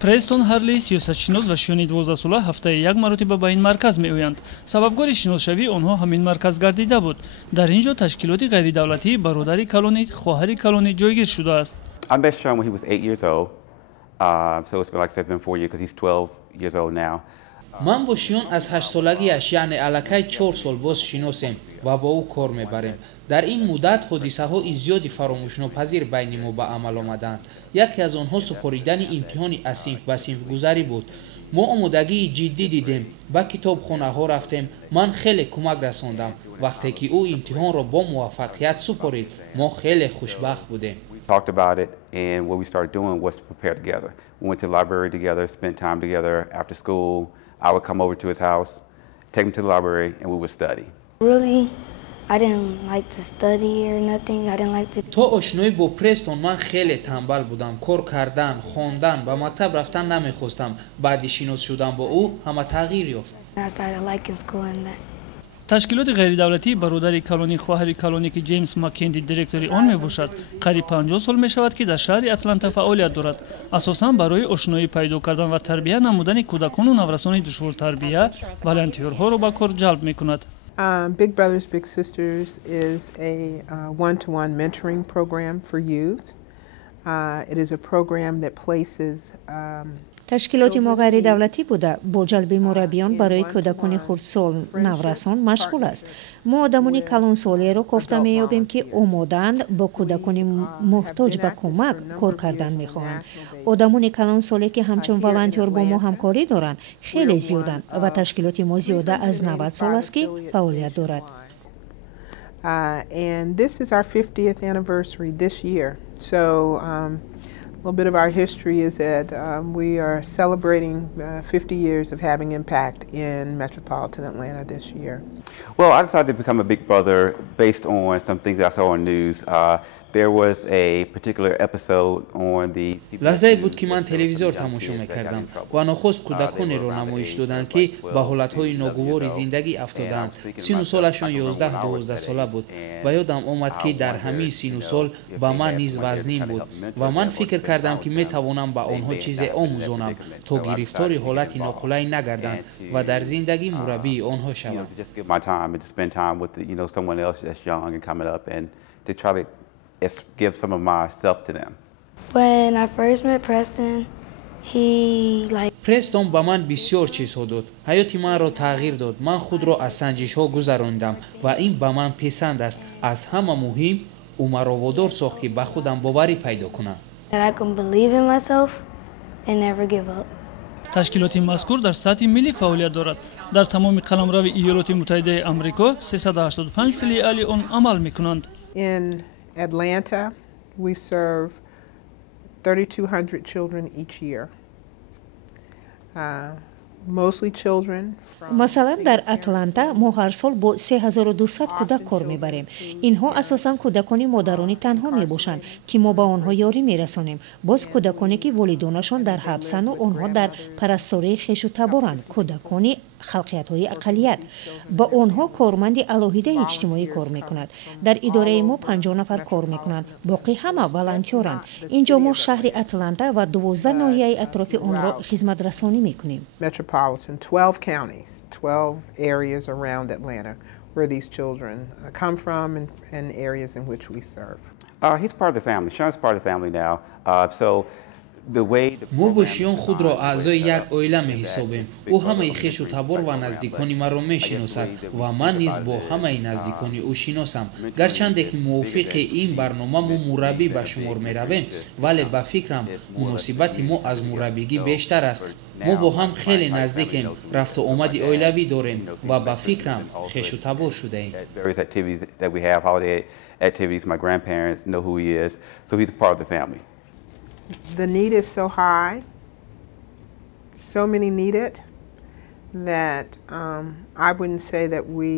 Престон Харли сиёсатшинос ва шиёни 12 сола ҳафтаи як маротиба ба ин марказ меоянд. Сабабгори шиносшавии онҳо ҳамин марказ гардида буд. Дар ин ҷо ташкилоти ғайридавлатии бародари калонӣ, хоҳари калонӣ ҷойгир шудааст. I met Sean when he was 8 years old. So it's been like I said, been 4 years because he's 12 years old now. من با شیون از 8 سالگیش یعنی الکی 4 سال باز شناسم و با او کار میبریم. در این مدت حادثه های زیادی فراموش ناپذیر بین ما به عمل آمدند. یکی از آنها سپاریدن امتحان از صنف به صنف گذاری بود. ما آمادگی جدی دیدیم. با کتابخانه ها رفتیم. من خیلی کمک رساندم. وقتی که او امتحان را با موفقیت سپارید ما خیلی خوشبخت بودیم. Talked about it, and what we started doing was to prepare together. We went to the library together, spent time together after school. I would come over to his house, take him to the library, and we would study. Really, I didn't like to study or nothing. I didn't like to. تا آشنایی با پرستون من خیلی تنبل بودم. کار کردن، خواندن و مکتب رفتن نمیخواستم. بعد شناس شدن با او همه تغییر یافت. I started liking school and that. ташкилоти ғайридавлатии бародари калонӣ хоҳари калонӣ ки ҷеймс маккенди директори он мебошад қариб 50 сол мешавад ки дар шаҳри атланта фаъолият дорад. асосан барои ошноӣ пайдо кардан ва тарбия намудани кӯдакону наврасони душвортарбия волонтёрҳоро ба кор ҷалб мекунад. Big Brothers Big Sisters is a one-to-one mentoring program for youth. It is a program that places تشکیلات ما غیر دولتی بوده با جلب مربیان برای کودکان خردسال نورسان مشغول است. ما آدمان کلان سالی را گفته می‌یابیم که آماده‌اند با کودکان محتاج به کمک کار کردن می‌خواهند. آدمان کلان سالی که همچون والنتیر با ما همکاری دارند خیلی زیادند و تشکیلات ما زیاده از 90 سال است که فعالیت دارد. And this is our 50th anniversary this year. So a little bit of our history is that we are celebrating 50 years of having impact in metropolitan Atlanta this year. Well, I decided to become a big brother based on some things I saw on news. There was a particular episode on the لحظه بود که من تلویزیون تماشا می‌کردم و نخست کودکانی را نمایش دادند که به حالت‌های ناگوار زندگی افتادند. سن و سالشان 11-12 ساله بود و یادم آمد که در همین سن و سال با من نیز وزنیم بود و من فکر کردم که می‌توانم به آنها چیزی آموزانم تا گرفتار حالت ناخوشایند نگردند و در زندگی مربی آنها شوم. Give some of myself to them. When I first met Preston, he like پرستون با من بسیار چیزها داد. حیات من را تغییر داد. من خود را از سنجش‌ها گذراندم و این به من پسند است. از همه مهم او مرا وادار ساخت که به خودم باوری پیدا کنم. that I can believe in myself and never give up. ташкилоти мазкур дар сатҳи миллӣ фаъолият дорад. дар тамоми қаламрави иёлоти муттаҳидаи амрико 385 филиали он амал мекунанд. In Atlanta, we serve 3,200 children each year. Mostly children from مثلا در اتلانتا ما هر سال با 3200 کودک کار میبریم. اینها اساساً کودکانی مادرانی تنها میباشند که ما با آنها یاری میرسانیم. باز کودکانی که والدانشان در حبسند و آنها در پرستاری خویش و تبارند. کودکانی خلقیت‌های اقلیت. با آنها کارمند الهیده اجتماعی کار میکند. در اداره ما 50 نفر کار میکنند. باقی همه والنتیرند. اینجا ما شهر اتلانتا و 12 ناحیه اطراف آن را خدمت رسانی میکنیم. Metropolitan, 12 counties, 12 areas around Atlanta where these children come from and areas in which we serve. He's part of the family. Sean's part of the family now. So ما با شیون خود را اعضای یک عائله می حسابیم. او همه خویش و تبار و نزدیکانی مرا می شناسد و من نیز با همه نزدیکانی او شناسم. گرچند که موافق این برنامه ما مربی به شمار می رویم ولی به فکرم مناسبت ما از مربیگی بیشتر است. ما با هم خیلی نزدیکیم. رفت و آمد عائلوی داریم و به فکرم خویش و تبار شده ایم. My grandparents know who he is, so he's a part of the family. The need is so high, so many need it, that I wouldn't say that we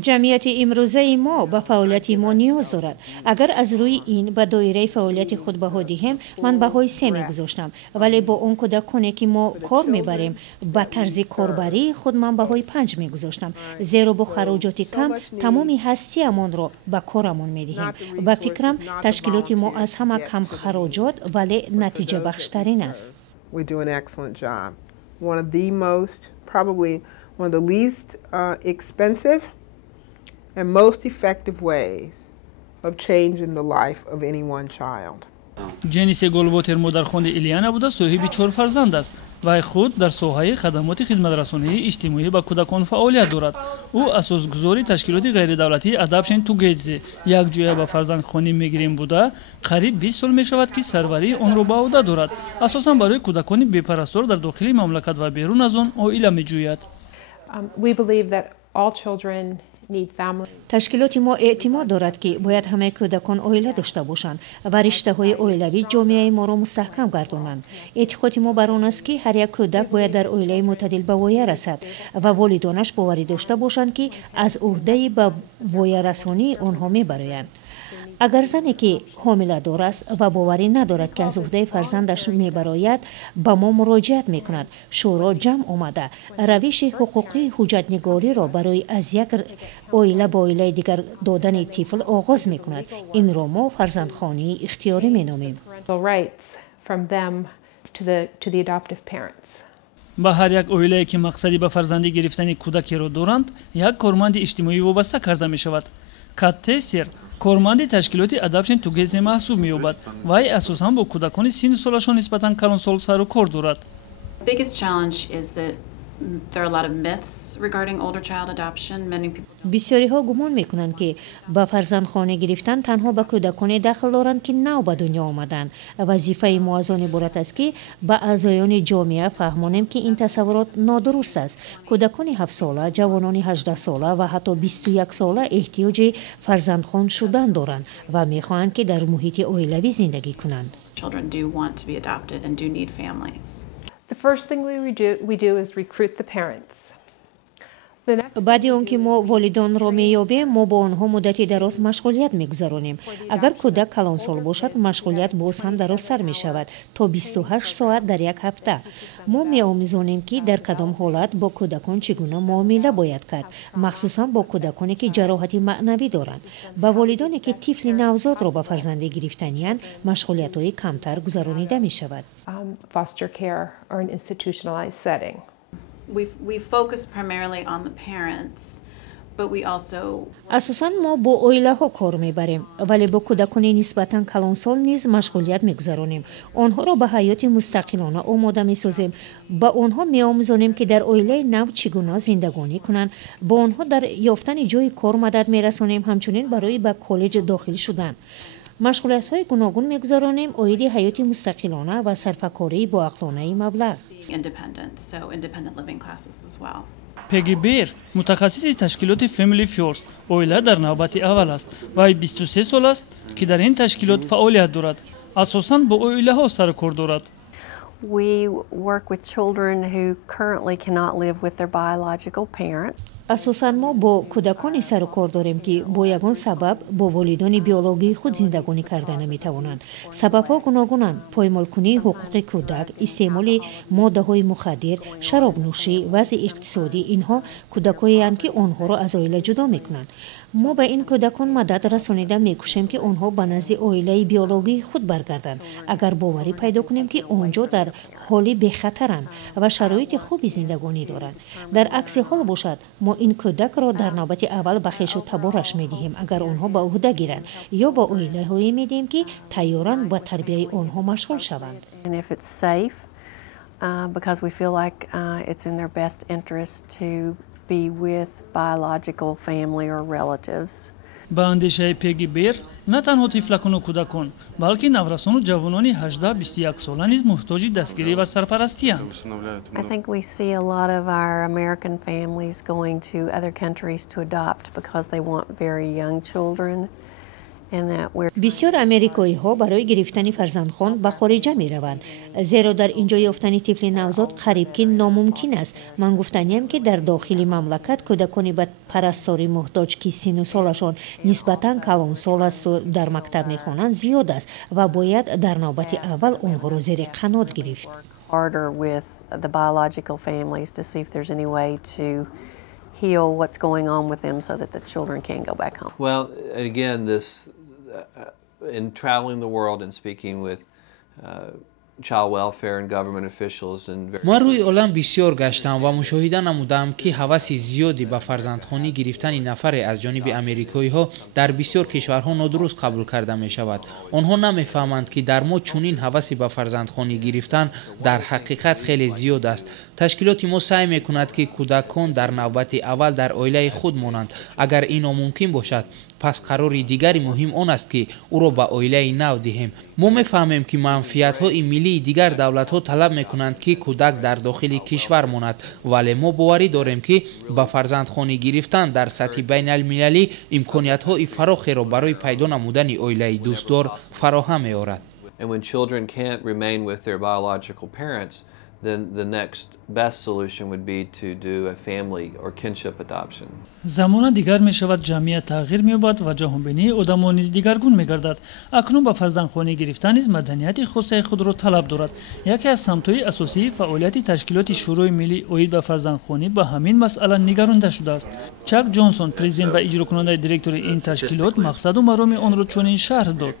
جمعیت امروزه ما به فعالیت ما نیاز دارد. اگر از روی این به دایره فعالیت خود بها دهیم، من بهای 3 میگذاشتم، ولی با اون کودکانی که ما کار میبریم به طرز کاربری خود من بهای 5 میگذاشتم، زیرا با خراجات کم تمامی هستیمان را به کارمون میدهیم. به فکرم تشکیلات ما از همه کم خراجات ولی نتیجه بخشترین است. We do an excellent job. One of the most, probably one of the least expensive and most effective ways of changing the life of any one child. جنیس گلبوتر مادرخوانده ایلیانا بوده، صاحب 4 فرزند است و خود در ساحه خدمات خدمترسانی اجتماعی با کودکان فعالیت دارد. او اساسگذار تشکیلات غیر دولتی اداپشن توگیتز یک جویه به فرزندخوانی میگریم بوده. قریب 20 سال می شود که سروری آن را به عهده دارد. اساساً برای کودکان بی‌پرستار در داخل مملکت و بیرون از آن عائله میجوید. We believe that all children need family. تشکیلات ما اعتماد دارد که باید همه کودکان عائله داشته باشند و رشته های عائلوی جامعه ما را مستحکم گردانند. اعتقاد ما بر آن است که هر یک کودک باید در عائله معتدل به وایه رسد و والدانش باوری داشته باشند که از عهده به وایه رسانی آنها میبرند. اگر زنی که حامله دار است و باوری ندارد که از عهده فرزندش میبراید، به ما مراجعت میکند. شورا جمع آمده روش حقوقی حجت‌نگاری را برای از یک عائله به عائله دیگر دادن طفل آغاز میکند. این را ما فرزندخوانی اختیاری مینامیم. با هر یک عائله که مقصدی به فرزندی گرفتن کودکی را دارند، یک کارمند اجتماعی وابسته کرده می شود. کاتسیر کارمند تشکیلات اداپشن توگیتز محسوب می‌یابد و ای اساساً با کودکان سن سالشان نسبتاً کلان سال سر و کار دارد. بسیاری ها گمان میکنند که با فرزندخانه گرفتن تنها به کودکان دخل دارند که نو به دنیا آمدند. وظیفه ما از آن عبارت است که به اعضایان جامعه فهمانیم که این تصورات نادرست است. کودکان 7 ساله، جوانان 18 ساله و حتی 21 ساله احتیاج فرزندخوان شدن دارند و میخواهند که در محیط عائلوی زندگی کنند. The first thing we do is recruit the parents. بعد آنکه ما والدان را میابیم، ما با آنها مدتی دراز مشغولیت میگذرانیم. اگر کودک کلانسال باشد، مشغولیت باز هم درازتر می شود تا 28 ساعت در یک هفته. ما میآموزانیم که در کدام حالت با کودکان چگونه معامله باید کرد، مخصوصا با کودکانی که جراحت معنوی دارند. با والدانی که طفل نوزاد را به فرزندی گرفتنی‌اند، مشغولیت‌های کمتر گذرانیده می شود. Foster care or an institutionalized setting. We focus primarily on the parents, but we also اساساً ما با عائله ها کار میبریم، ولی با کودکان نسبتاً کلانسال نیز مشغولیت میگذارانیم. آنها را به حیات مستقلانه آماده میسازیم. با آنها میآموزانیم که در عائله نو چگونه زندگانی کنند. با آنها در یافتن جای کار مدد میرسانیم، همچنین برای به کالج داخل شدن. مشغولیت‌های گوناگون می‌گذارانیم، عاید حیات مستقلانه و صرفه‌کاری با عقلانه مبلغ. پگی بیر متخصص تشکیلات فامیلی فورس عائله در نوبت اول است و 23 سال است که در این تشکیلات فعالیت دارد. اساساً با عائله ها سر کار دارد. We work with children who currently cannot live with their biological parents. اساساً ما با کودکانی سر و کار داریم که با یگان سبب با والدان بیولوژی خود زندگانی کردن نمیتوانند. سبب‌ها گوناگونند: پایمال کنی حقوق کودک، استعمال ماده‌های مخدر، شراب نوشی، وضع اقتصادی. اینها کودکانی اند که آنها را از عائله جدا میکنند. ما به این کودکان مدد رسانیده میکوشیم که آنها به نزد عائله بیولوژی خود برگردند. اگر باوری پیدا کنیم که آنجا در حال بخطرند و شرایط خوبی زندگانی دارند. در عکس حال باشد، ما این کودک را در نوبت اول به خویش و تبارش میدهیم اگر آنها به عهده گیرند، یا با عائله هایی میدیم که تیارند با تربیت آنها مشغول شوند. Because we feel like it's in their best interest to be with biological family or relatives. با اندیشه پگی بیر، نه تنها طفلکان و کودکان، بلکه نورسان و جوانان 18-21 ساله نیز محتاج دستگیری و سرپرستی اند. I think we see a lot of our American families going to other countries to adopt because they want very young children. and that we're بسیار امریکایی ها برای گرفتن فرزندخوان به خارج می روند، زیرا در اینجا یافتن طفل نوزاد قریب که ناممکن است. من گفتنیم که در داخل مملکت کودکانی به پرستاری محتاج که سن و سالشان نسبتاً کلان سال است و در مکتب می خوانند زیاد است و باید در نوبت اول آنها را زیر قنات گرفت. harder with the biological families to see if there's any way to heal what's going on with them so that the children can go back home. Well, again, this in traveling the world and speaking with child welfare and government officials and من روی عالم بسیار گشتم و مشاهده نمودم که هوس زیادی به فرزندخوانی گرفتن نفر از جانب امریکایی ها در بسیار کشورها نادرست قبول کرده می شود. آنها نمیفهمند که در ما چنین هوسی به فرزندخوانی گرفتن در حقیقت خیلی زیاد است. تشکیلات ما سعی می کند که کودکان در نوبت اول در عائله خود مانند. اگر این ممکن باشد پس قراری دیگری مهم آن است که او را به عائله نو دهیم. ما میفهمیم که منفعت های ملی دیگر دولت ها طلب میکنند که کودک در داخل کشور ماند، ولی ما باوری داریم که با فرزندخوانی گرفتن در سطح بین المللی امکانیت های فراخی را برای پیدا نمودن عائله دوستدار فراهم می‌آورد. And when children can't remain with their biological parents, then the next best solution would be to do a family or kinship adoption. زمان دیگر می شود جمعیت تغییر می یابد و جهانبینی آدمان نیز دیگرگون می گردد. اکنون با فرزندخوانی گرفتن نیز مدنیت خاصه خود را طلب دارد. یکی از سمت‌های اساسی فعالیت تشکیلات شورای ملی اوید به فرزندخوانی با همین مسئله نگرانده شده است. چاک جانسون پرزیدنت و اجرا کننده دیرکتور این تشکیلات مقصد و مرام آن را چنین شرح داد.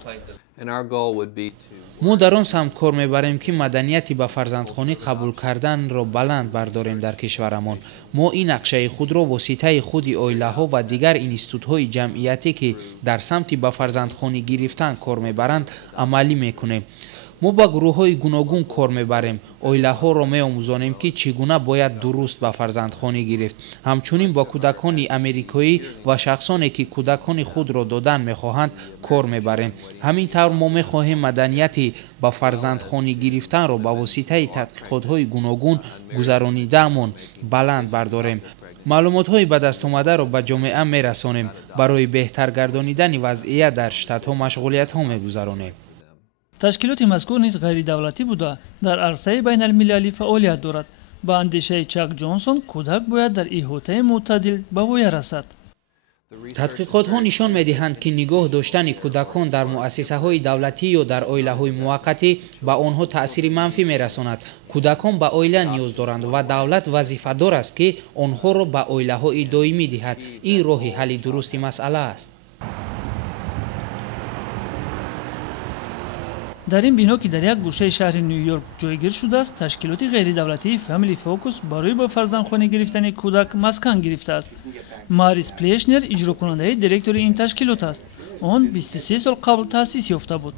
And our goal would be to ما در آن سمت کار میبریم که مدنیتی به فرزندخوانی قبول کردن را بلند برداریم در کشورمان. ما این نقشه خود را واسطه خود عائله ها و دیگر اینستیتوت های جمعیتی که در سمت به فرزندخوانی گرفتن کار میبرند عملی میکنیم. ما با گروه های گوناگون کار میبریم. عائله ها را میآموزانیم که چگونه باید درست به فرزندخوانی گرفت. همچنین با کودکان امریکایی و شخصانی که کودکان خود را دادن میخواهند کار میبریم. همینطور ما میخواهیم مدنیتی با فرزندخوانی گرفتن را با واسطه تحقیقات های گوناگون گذرانیدهمان بلند برداریم. معلومات های به دست آمده را به جامعه میرسانیم. برای بهتر گردانیدن وضعیت در شتات ها مشغولیت ها میگذرانیم. تشکیلات مذکور نیز غیر دولتی بوده در عرصه بین المللی فعالیت دارد. با اندیشه چاک جانسون کودک باید در احاطه معتدل به وی رسد. تحقیقات ها نشان می‌دهند که نگاه داشتن کودکان در مؤسسه های دولتی یا در عائله های موقتی به آنها تأثیر منفی می‌رساند. کودکان به عائله نیاز دارند و دولت وظیفه دار است که آنها را به عائله های دائمی دهد. این راه حل درست مسئله است. در این بنا که در یک گوشه شهر نیویورک جایگیر شده است، تشکیلات غیر دولتی فامیلی فوکوس برای با فرزندخوانی گرفتن کودک مسکن گرفته است. ماریس پلیشنر اجرا کننده دیرکتور این تشکیلات است. آن 23 سال قبل تأسیس یافته بود.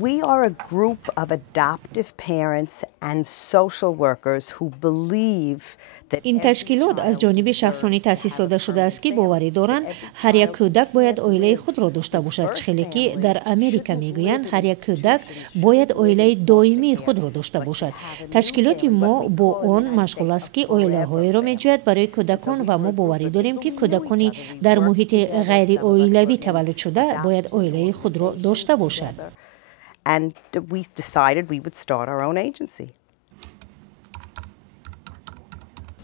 We are a group of adoptive parents and social workers who believe that این تشکیلات از جانب شخصانی تأسیس داده شده است که باوری دارند هر یک کودک باید عائله خود را داشته باشد. خیلی که در امریکا میگویند هر یک کودک باید عائله دائمی خود را داشته باشد. تشکیلات ما با آن مشغول است که عائله های را میجوید برای کودکان و ما باوری داریم که کودکانی در محیط غیر عائلوی تولد شده باید عائله خود را داشته باشد. and we decided we would start our own agency.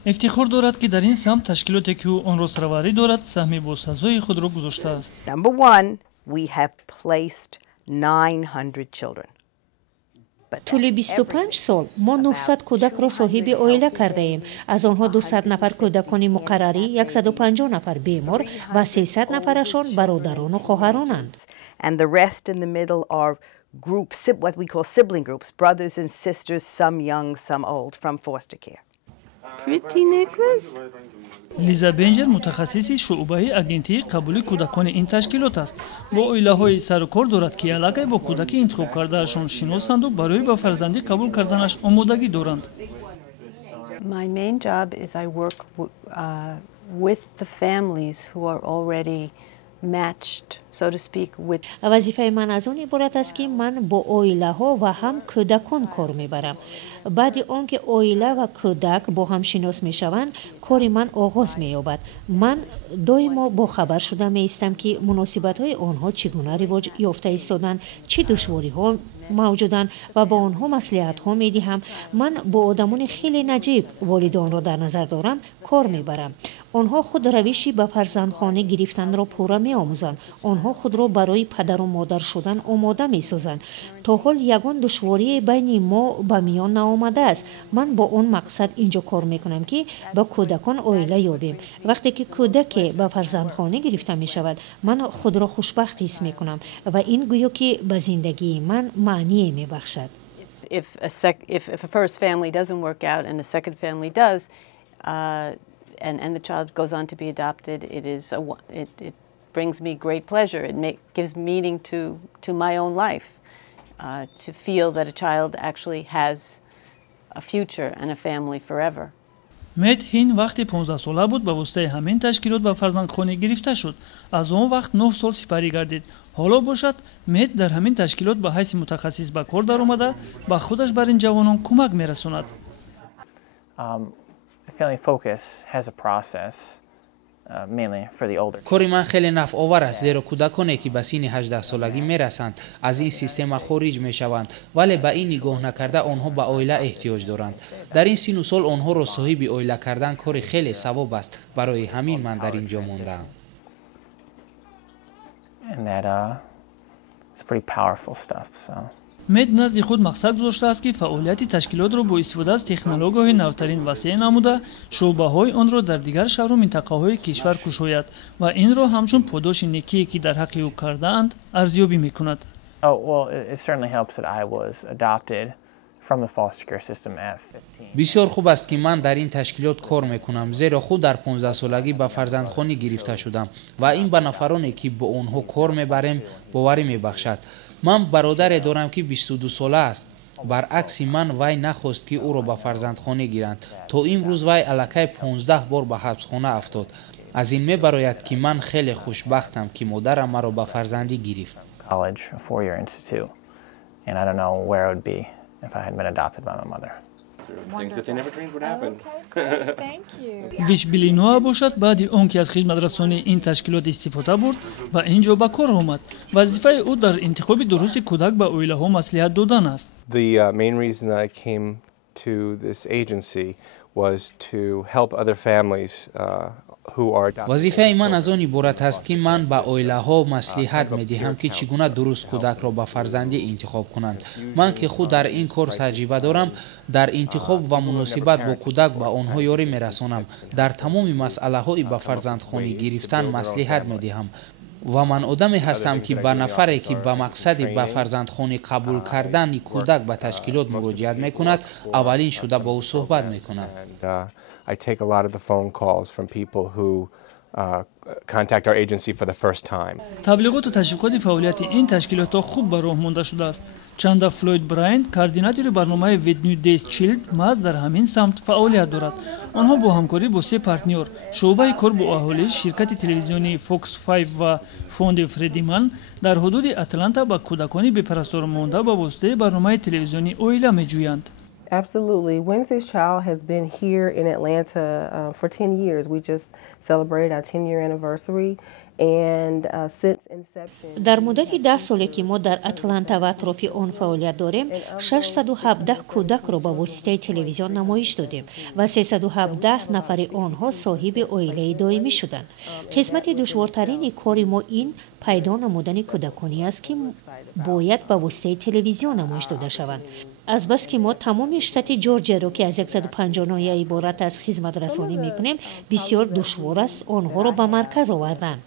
افتخار دارد که در این سمت تشکیلاتی که آن را سروری دارد سهم باسازهای خود را گذاشته است. Number one, we have placed 900 children. طول 25 سال ما 900 کودک را صاحب عائله کرده ایم. از آنها 200 نفر کودکان مقرری، 150 نفر بیمار و 300 نفرشان برادران و خواهرانند. And the rest in the middle are groups, what we call sibling groups, brothers and sisters, some young, some old, from foster care. Pretty necklace? لیزا بنجر متخصص شعبه اگنتی قبول کودکان این تشکیلات است. با عائله های سر و کار دارد که علاقه با کودک انتخاب کردهشان شناسند و برای با فرزندی قبول کردنش آمادگی دارند. My main job is I work with the families who are already matched, so to speak, with. وظیفه من از اون عبارت است که من با اویله ها و هم کودکان کار میبرم. بعد آنکه اویله و کودک با هم شناس میشوند، کار من آغاز مییابد. من دائما با خبر شده میستم که مناسبت های آنها چگونه رواج یافته ایستادند، چه دشواری ها موجودند و با آنها مصلحت ها میدهم. من با آدمان خیلی نجیب والدان را در نظر دارم کار میبرم. آنها خود روشی به فرزندخانه گرفتن را پورا میآموزند. آنها خود را برای پدر و مادر شدن آماده میسازند. تا حال یگان دشواری بین ما به میان نیامده است. من با آن مقصد اینجا کار میکنم که با کودکان اویله یابیم. وقتی که کودک به فرزندخانه گرفته می شود، من خود را خوشبخت حس میکنم و این گویا که به زندگی من معنی میبخشد. If a first family doesn't work out and the second family does, and the child goes on to be adopted, it brings me great pleasure. It gives meaning to my own life, to feel that a child actually has a future and a family forever. مت هین وقتی 15 ساله بود به واسطه همین تشکیلات به فرزندخانه گرفته شد. از اون وقت 9 سال سپری گردید. حالا باشد مت در همین تشکیلات به حیث متخصص به کار در اومده با خودش بر این جوانان کمک میرساند. Family focus has a process mainly for the older. کاری من خیلی نفع آور است، زیرا کودکانی که به سن 18 سالگی میرسند از این سیستم خارج میشوند، ولی به این نگاه نکرده آنها به اویله احتیاج دارند. در این سن و سال آنها را صاحب اویله کردن کار خیلی ثواب است. برای همین من در اینجا ماندم. And that it's pretty powerful stuff. So. مت نزد خود مقصد گذاشته است که فعالیت تشکیلات را با استفاده از تکنولوژی نوترین وسیع نموده شعبه‌های آن را در دیگر شهر و منطقه‌های کشور گشاید و این را همچون پاداش نیکی که در حق او کرده‌اند ارزیابی می‌کند. Oh well, it certainly helps that I was adopted from the foster care system at 15. بسیار خوب است که من در این تشکیلات کار میکنم، زیرا خود در 15 سالگی به فرزندخانه گرفته شدم و این به نفرانی که با آنها کار میبریم باوری میبخشد. من برادری دارم که 22 ساله است. برعکس من وی نخواست که او را به فرزندخانه گیرند. تا امروز وی الکی 15 بار به حبسخانه افتاد. از این میبراید که من خیلی خوشبختم که مادرم مرا به فرزندی گرفت. College, a 4-year institute, and I don't know where I would be if I had been adopted by my mother. Things that they never dreamed would happen. Okay, thank you. ویچ بیلینوها باشد بعد آنکه از خدمت رسانی این تشکیلات استفاده برد و اینجا به کار آمد. وظیفه او در انتخاب درست کودک به اویله ها مصلحت دادن است. The main reason that I came to this agency was to help other families who are adopted. وظیفه من از آن عبارت است که من به اویله ها مصلحت میدهم که چگونه درست کودک را به فرزندی انتخاب کنند. من که خود در این کار تجربه دارم، در انتخاب و مناسبت با کودک به آنها یاری میرسانم. در تمام مسئله های به فرزندخانه گرفتن مصلحت میدهم. و من آدمی هستم که به نفری که به مقصد به فرزندخانه قبول کردن کودک به تشکیلات مراجعت میکند اولین شده با او صحبت میکنم. I take a lot of the phone calls from people who contact our agency for the first time. تبلیغات و تشویقات فعالیت این تشکیلات خوب به راه مانده شده است. چند فلوید برایند کاردیناتور برنامه وید نیو دیز چیلد محض در همین سمت فعالیت دارد. آنها با همکاری با 3 پارتنر شعبه کار با اهالی، شرکت تلویزیونی فوکس 5 و فوند فردیمن در حدود اتلانتا با کودکانی به پرستار مانده با واسطه برنامه تلویزیونی اویله میجویند. Absolutely. Wednesday's Child has been here in Atlanta for 10 years. We just celebrated our 10-year anniversary. And since inception در مدت 10 سالی که ما در اتلانتا و اطراف آن فعالیت داریم 617 کودک را با واسطه تلویزیون نمایش دادیم و 317 نفر آنها صاحب اویله دائمی شدند. قسمت دشوارترین کار ما این پیدا نمودن کودکانی است که باید با واسطه تلویزیون نمایش داده شوند. از بس که ما تمام شتات جورجیا را که از 150 ناحیه عبارت از خدمت رسانی میکنیم بسیار دشوار است آنها را به مرکز آوردن.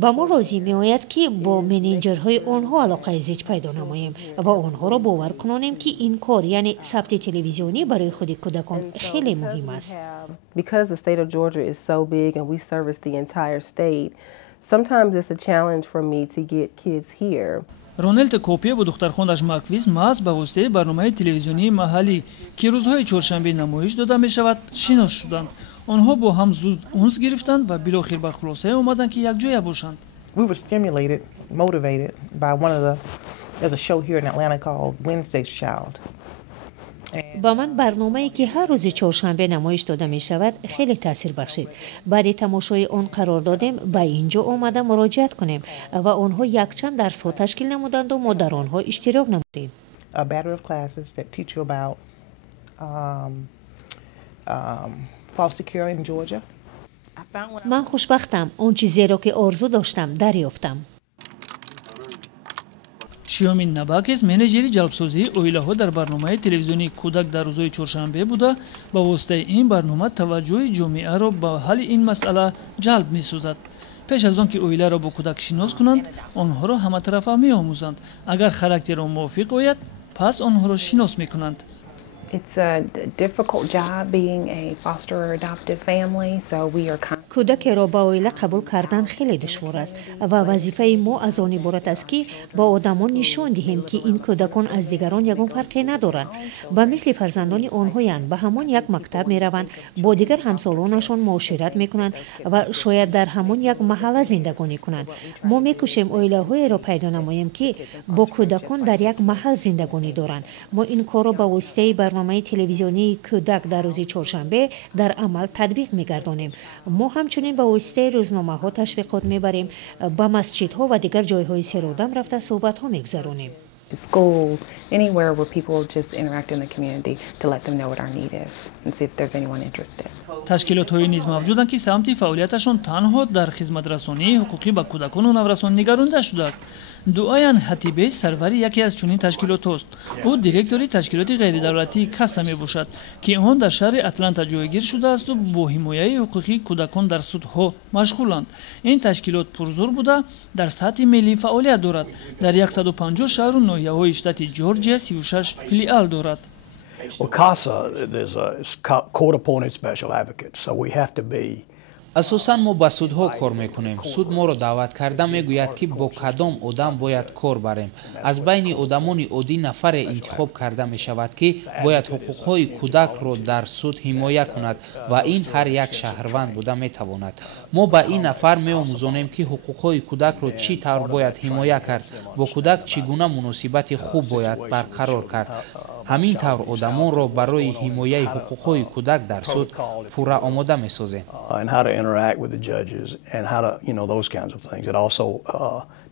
با ما لازم میآید که با منیجرهای آنها علاقه زیج پیدا نماییم و آنها را باور کنانیم که این کار یعنی ثبت تلویزیونی برای خود کودکان خیلی مهم است. Because the state of Georgia is so big and we service the entire state, sometimes it's a challenge for me to get kids here. رونالد کوپی با دخترخوندش ماکویز محض به واسطه برنامه تلویزیونی محلی که روزهای چهارشنبه نمایش داده می شود شناس شدند. آنها با هم زود اونس گرفتند و بالاخره به خلاصه آمدند که یک جای باشند. we were stimulated, motivated by there's a show here in Atlanta called Wednesday's Child. با من برنامه‌ای که هر روز چهارشنبه نمایش داده می شود خیلی تاثیر بخشید. بعد تماشای آن قرار دادیم به اینجا آمده مراجعت کنیم و آنها یکچند درس‌ها تشکیل نمودند و ما در آنها اشتراک نمودیم. A battery of classes that teach you about foster care in Georgia. من خوشبختم. اون چیزی را که آرزو داشتم دریافتم. شیامین نباکس منیجری جلبسازی اویلاها در برنامه تلویزیونی کودک در روزهای چهارشنبه بوده با واسطه این برنامه توجه جامعه را به حل این مسئله جلب می‌سازد. پیش از آن که اویلا را با کودک شناس کنند آنها را همه طرفه می‌آموزند. اگر خاراکتر را موافق آید پس آنها را شناس می‌کنند. It's a difficult job being a foster or adoptive family, so we are کودک را با اویلا قبول کردن خیلی دشوار است و وظیفه ما از آن عبارت است که با آدمان نشان دهیم که این کودکان از دیگران یگان فرقی ندارند. با مثل فرزندان آنهایند به همان یک مکتب می روند، با دیگر همسالانشان معاشرت می کنند و شاید در همان یک محله زندگانی کنند. ما می کوشیم اویلاهایی را پیدا نماییم که با کودکان در یک محل زندگانی دارند. ما این کار را با واسطه برنامه تلویزیونی کودک در روز چهارشنبه در عمل تطبیق می‌گردانیم. ما همچنین با واسطه روزنامه‌ها تشویقات می‌بریم، با مسجدها و دیگر جای‌های سرآدم رفته صحبت‌ها می‌گذرانیم. schools, anywhere where people just interact in the community to let them know what our need is and see if there's anyone interested. تشکیلات‌های نیز موجودند که سمت فعالیتشان تنها در خدمت رسانی حقوقی به کودکان و نوجوانان نگرانده شده است. دعایان حتیبه سروری یکی از چنین تشکیلات است. او دیرکتوری تشکیلات غیردولتی کاسا میباشد که آن در شهر اتلانتا جایگیر شده است و با حمایت حقوقی کودکان در سودها مشغولند. این تشکیلات پرزور بوده در سطح ملی فعالیت دارد. در 150 شهر و ناحیه‌های شتات جورجیا 36 فیلیال دارد. Well, CASA, there's a court-appointed special advocate, so we have to be. اساساً ما با سودها کار میکنیم. سود ما رو دعوت کرده میگوید که با کدام آدم باید کار بریم. از بین آدمان عادی نفر انتخاب کرده می شود که باید حقوقهای کودک رو در سود حمایت کند و این هر یک شهروند بوده می تواند. ما با این نفر می آموزانیم که حقوقهای کودک رو چی طور باید حمایت کرد، با کودک چگونه مناسبت خوب باید برقرار کرد. همین طور آدمان را برای حمایت حقوقهای کودک در سود پورا آماده می سازیم. Interact with the judges and how to, those kinds of things. It also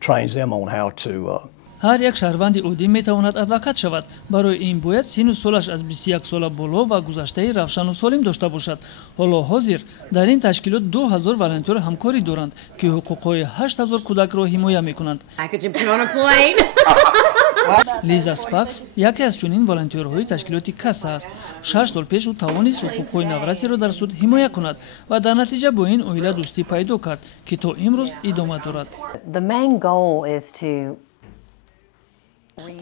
trains them on how to. هر یک شهروند عادی میتواند ادوکات شود. برای این باید سن سالش از 21 سال بالا و گذشته روشن و سالم داشته باشد. حالا حاضر در این تشکیلات 2000 والنتیر همکاری دارند که حقوقهای 8000 کودک را حمایت میکنند. لیزا سپاکس یکی از چنین والنتیرهای تشکیلات کاسا است. 6 سال پیش او توانست حقوقهای نورسی را در سود حمایت کند و در نتیجه با این اویلا دوستی پیدا کرد که تا امروز ادامه دارد.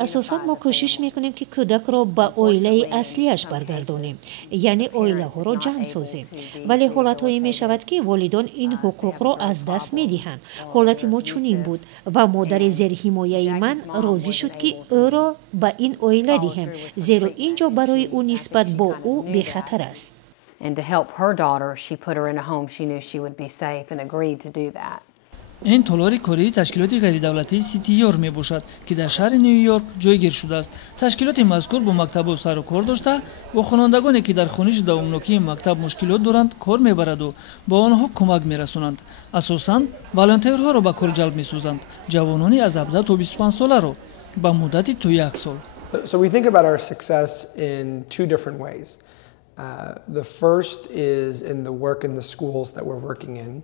اساساً ما کوشش میکنیم که کودک را به اویله اصلیش برگردانیم، یعنی اویله ها را جمع سازیم. ولی حالتهایی می شود که والدان این حقوق را از دست می دهند. حالت ما چنین بود و مادر زیر حمایه من راضی شد که او را به این اویله دهیم، زیرا اینجا برای او نسبت با او به خطر است. And to help her daughter, she put her in a home she knew she would be safe and agreed to do that. این تالار کاری تشکیلات غیردولتی سیتی یور می باشد که در شهر نیویورک جایگیر شده است. تشکیلات مذکور با مکتب و سر و کار داشته با خوانندگانی که در خانش دوامناکی مکتب مشکلات دارند کار میبرد و با آنها کمک میرسانند. اساساً والنتیرها را به کار جلب میسازند. جوانانی از 17 تا 25 ساله را به مدت تا 1 سال. So we think about our success in two different ways. The first is in the work in the schools that we're working in.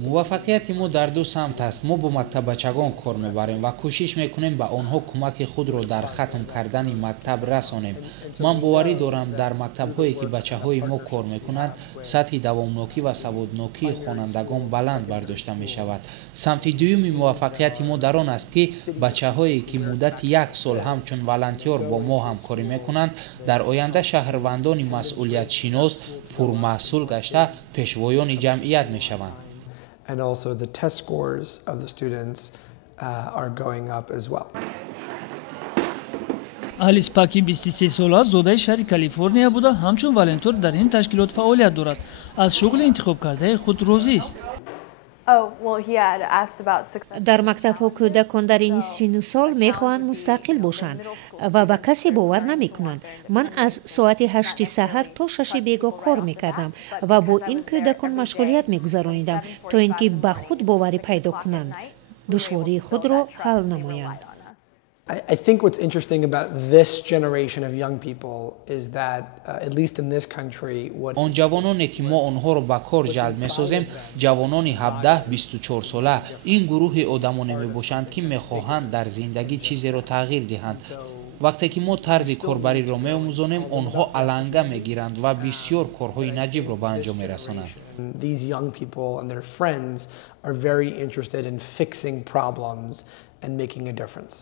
موفقیت ما در دو سمت است. ما با مکتب بچگان کار میبریم و کوشش میکنیم به آنها کمک خود را در ختم کردن مکتب رسانیم. من باوری دارم در مکتب هایی که بچه های ما کار میکنند سطح دوامناکی و سوادناکی خوانندگان بلند برداشته می شود. سمت دوم موفقیت ما در آن است که بچه هایی که مدت 1 سال همچون والنتیر با ما همکاری میکنند در آینده شهروندان مسئولیت شناس پرمسئول گشته پیشوایان جمعیت می شوند. And also the test scores of the students are going up as well. آلیس پاکی 23 ساله زاده شهر کالیفرنیا بوده، همچون والنتیر در این تشکیلات فعالیت دارد. از شغل انتخاب کرده خود راضی است. در مکتب‌ها کودکان در این سن و سال می‌خواهند مستقل باشند و به کسی باور نمی‌کنند. من از ساعت 8 سحر تا 6 بیگاه کار می‌کردم و با این کودکان مشغولیت می‌گذرانیدم تا اینکه به خود باوری پیدا کنند، دشواری خود را حل نمایند. I think what's interesting about this generation of young people is that, at least in this country, آن جوانانی که ما آنها را به کار جلب می‌سازیم جوانان 17-24 ساله این گروه آدمانی میباشند که می‌خواهند در زندگی چیزی را تغییر دهند. وقتی که ما طرز کاربری را می‌آموزانیم آنها علنگه می‌گیرند و بسیار کارهای نجیب را به انجام می‌رسانند. These young people and their friends are very interested in fixing problems and making a difference.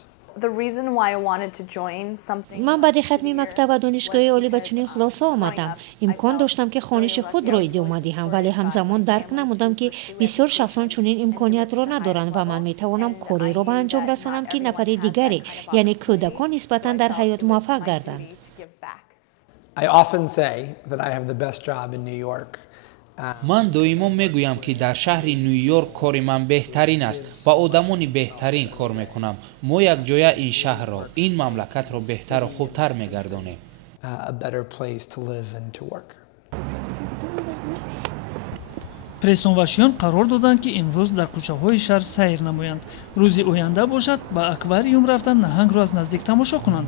من بعد ختم مکتب و دانشگاه عالی به چنین خلاصه آمدم. امکان داشتم که خوانش خود را ادامه دهم ولی همزمان درک نمودم که بسیار شخصان چنین امکانیت را ندارند و من میتوانم کاری را به انجام رسانم که نفر دیگری یعنی کودکان نسبتا در حیات موفق گردند. I often say that I have the best job in New York. من دائما میگویم که در شهر نیویورک کار من بهترین است و آدمانی بهترین کار میکنم. ما یک جای این شهر را، این مملکت را بهتر و خوبتر میگردانیم. A better place to live and to work. پرسانواشیان قرار دادند که امروز در کوچه‌های شهر سیر نمایند. روزی آینده باشد با اکواریوم رفتن نهنگ را از نزدیک تماشا کنند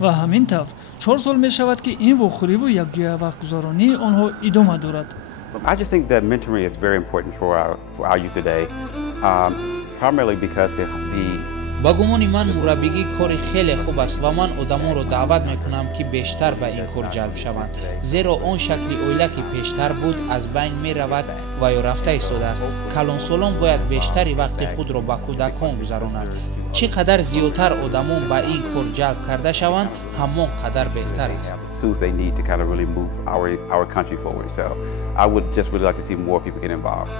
و همین طور 4 سال می شود که این واخوری و یک جای وقت گذرانی آنها ادامه دارد. I just think that mentoring is very important for our youth today, primarily because با گمان من مربیگی کار خیلی خوب است و من آدمان را دعوت میکنم که بیشتر به این کار جلب شوند، زیرا آن شکلی اویله که پیشتر بود از بین می رود و یا رفته ایستاده است. کلان سالان باید بیشتری وقت خود را با کودکان گذرانند. چقدر زیادتر آدمان به این کار جلب کرده شوند همان قدر بهتر است. They need to kind of really move our country forward. So I would just really like to see more people get involved.